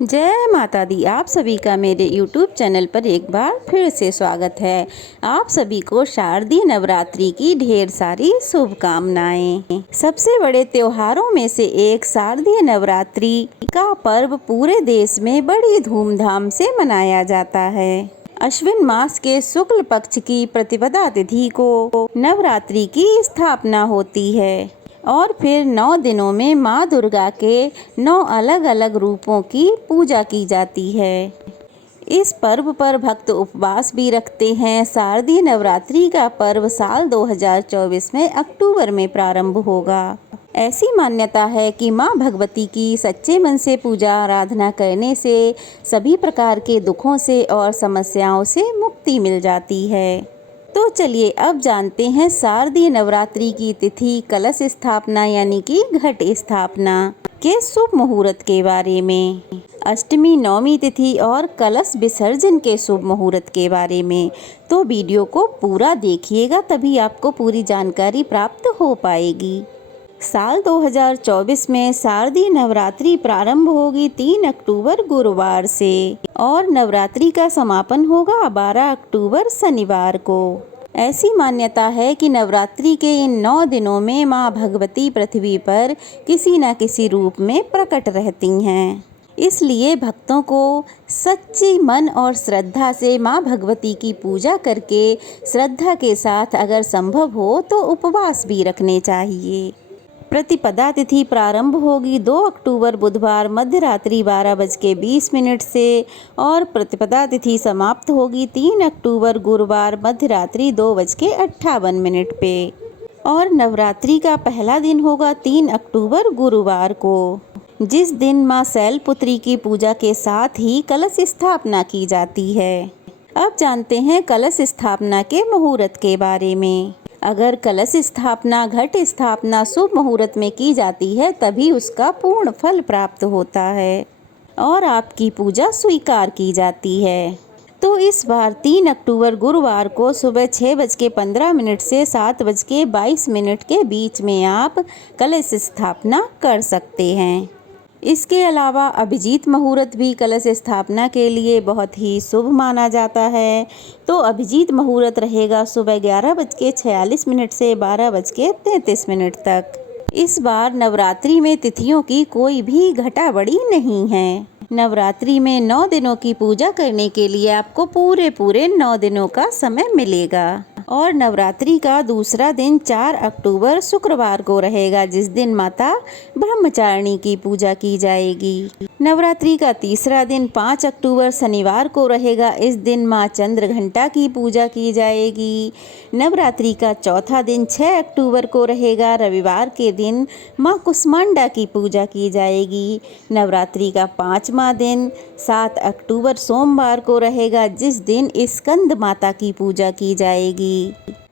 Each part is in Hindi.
जय माता दी। आप सभी का मेरे YouTube चैनल पर एक बार फिर से स्वागत है। आप सभी को शारदीय नवरात्रि की ढेर सारी शुभकामनाएं। सबसे बड़े त्योहारों में से एक शारदीय नवरात्रि का पर्व पूरे देश में बड़ी धूमधाम से मनाया जाता है। अश्विन मास के शुक्ल पक्ष की प्रतिपदा तिथि को नवरात्रि की स्थापना होती है और फिर 9 दिनों में माँ दुर्गा के 9 अलग अलग रूपों की पूजा की जाती है। इस पर्व पर भक्त उपवास भी रखते हैं। शारदीय नवरात्रि का पर्व साल 2024 में अक्टूबर में प्रारंभ होगा। ऐसी मान्यता है कि माँ भगवती की सच्चे मन से पूजा आराधना करने से सभी प्रकार के दुखों से और समस्याओं से मुक्ति मिल जाती है। तो चलिए अब जानते हैं शारदीय नवरात्रि की तिथि, कलश स्थापना यानी कि घट स्थापना के शुभ मुहूर्त के बारे में, अष्टमी, नवमी तिथि और कलश विसर्जन के शुभ मुहूर्त के बारे में। तो वीडियो को पूरा देखिएगा, तभी आपको पूरी जानकारी प्राप्त हो पाएगी। साल 2024 में शारदीय नवरात्रि प्रारंभ होगी 3 अक्टूबर गुरुवार से और नवरात्रि का समापन होगा 12 अक्टूबर शनिवार को। ऐसी मान्यता है कि नवरात्रि के इन 9 दिनों में माँ भगवती पृथ्वी पर किसी न किसी रूप में प्रकट रहती हैं। इसलिए भक्तों को सच्ची मन और श्रद्धा से माँ भगवती की पूजा करके श्रद्धा के साथ अगर संभव हो तो उपवास भी रखने चाहिए। प्रतिपदा तिथि प्रारंभ होगी 2 अक्टूबर बुधवार मध्य रात्रि 12:20 से और प्रतिपदा तिथि समाप्त होगी 3 अक्टूबर गुरुवार मध्य रात्रि 2:58 पे और नवरात्रि का पहला दिन होगा 3 अक्टूबर गुरुवार को, जिस दिन माँ शैलपुत्री की पूजा के साथ ही कलश स्थापना की जाती है। अब जानते हैं कलश स्थापना के मुहूर्त के बारे में। अगर कलश स्थापना, घट स्थापना शुभ मुहूर्त में की जाती है तभी उसका पूर्ण फल प्राप्त होता है और आपकी पूजा स्वीकार की जाती है। तो इस बार 3 अक्टूबर गुरुवार को सुबह 6:15 से 7:22 के बीच में आप कलश स्थापना कर सकते हैं। इसके अलावा अभिजीत मुहूर्त भी कलश स्थापना के लिए बहुत ही शुभ माना जाता है। तो अभिजीत मुहूर्त रहेगा सुबह 11:46 से 12:33 तक। इस बार नवरात्रि में तिथियों की कोई भी घटाबढ़ी नहीं है। नवरात्रि में 9 दिनों की पूजा करने के लिए आपको पूरे 9 दिनों का समय मिलेगा और नवरात्रि का दूसरा दिन 4 अक्टूबर शुक्रवार को रहेगा, जिस दिन माता ब्रह्मचारिणी की पूजा की जाएगी। नवरात्रि का तीसरा दिन 5 अक्टूबर शनिवार को रहेगा। इस दिन माँ चंद्रघंटा की पूजा की जाएगी। नवरात्रि का चौथा दिन 6 अक्टूबर को रहेगा। रविवार के दिन माँ कुष्मांडा की पूजा की जाएगी। नवरात्रि का 5वां दिन 7 अक्टूबर सोमवार को रहेगा, जिस दिन स्कंद माता की पूजा की जाएगी।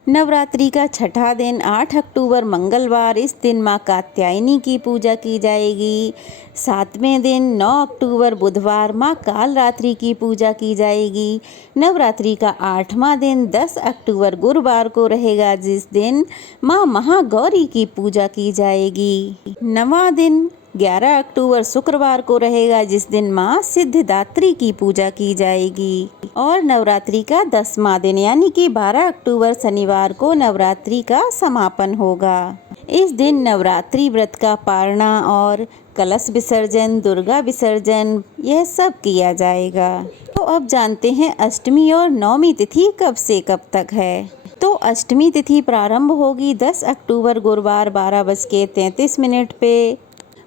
नवरात्रि का छठा दिन 8 अक्टूबर मंगलवार, इस दिन माँ कात्यायनी की पूजा की जाएगी। 7वें दिन 9 अक्टूबर बुधवार माँ कालरात्रि की पूजा की जाएगी। नवरात्रि का 8वां दिन 10 अक्टूबर गुरुवार को रहेगा, जिस दिन माँ महागौरी की पूजा की जाएगी। 9वां दिन 11 अक्टूबर शुक्रवार को रहेगा, जिस दिन माँ सिद्धिदात्री की पूजा की जाएगी और नवरात्रि का 10वां दिन यानी कि 12 अक्टूबर शनिवार को नवरात्रि का समापन होगा। इस दिन नवरात्रि व्रत का पारणा और कलश विसर्जन, दुर्गा विसर्जन यह सब किया जाएगा। तो अब जानते हैं अष्टमी और नवमी तिथि कब से कब तक है। तो अष्टमी तिथि प्रारंभ होगी 10 अक्टूबर गुरुवार 12:33 पे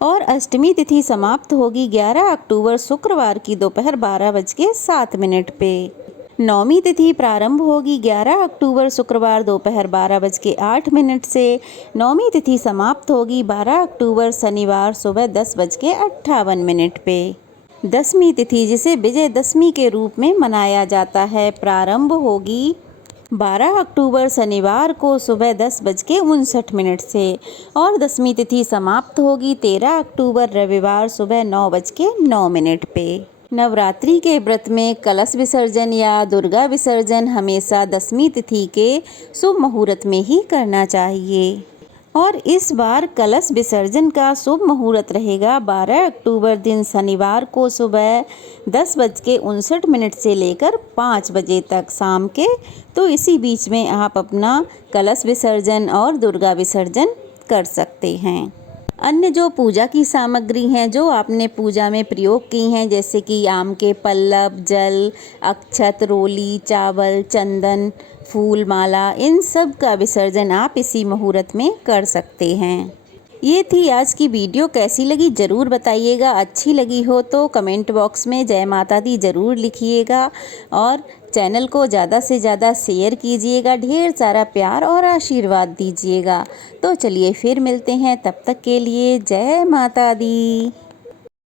और अष्टमी तिथि समाप्त होगी 11 अक्टूबर शुक्रवार की दोपहर 12:07 पे। नवमी तिथि प्रारंभ होगी 11 अक्टूबर शुक्रवार दोपहर 12:08 से। नवमी तिथि समाप्त होगी 12 अक्टूबर शनिवार सुबह 10:58 पे। दसवीं तिथि, जिसे विजयदशमी के रूप में मनाया जाता है, प्रारंभ होगी 12 अक्टूबर शनिवार को सुबह 10:59 से और दसवीं तिथि समाप्त होगी 13 अक्टूबर रविवार सुबह 9:09 पे। नवरात्रि के व्रत में कलश विसर्जन या दुर्गा विसर्जन हमेशा दसवीं तिथि के शुभ मुहूर्त में ही करना चाहिए और इस बार कलश विसर्जन का शुभ मुहूर्त रहेगा 12 अक्टूबर दिन शनिवार को सुबह 10:59 से लेकर 5 बजे तक शाम के। तो इसी बीच में आप अपना कलश विसर्जन और दुर्गा विसर्जन कर सकते हैं। अन्य जो पूजा की सामग्री हैं जो आपने पूजा में प्रयोग की हैं, जैसे कि आम के पल्लव, जल, अक्षत, रोली, चावल, चंदन, फूल माला, इन सब का विसर्जन आप इसी मुहूर्त में कर सकते हैं। ये थी आज की वीडियो, कैसी लगी ज़रूर बताइएगा। अच्छी लगी हो तो कमेंट बॉक्स में जय माता दी ज़रूर लिखिएगा और चैनल को ज़्यादा से ज़्यादा शेयर कीजिएगा। ढेर सारा प्यार और आशीर्वाद दीजिएगा। तो चलिए फिर मिलते हैं, तब तक के लिए जय माता दी।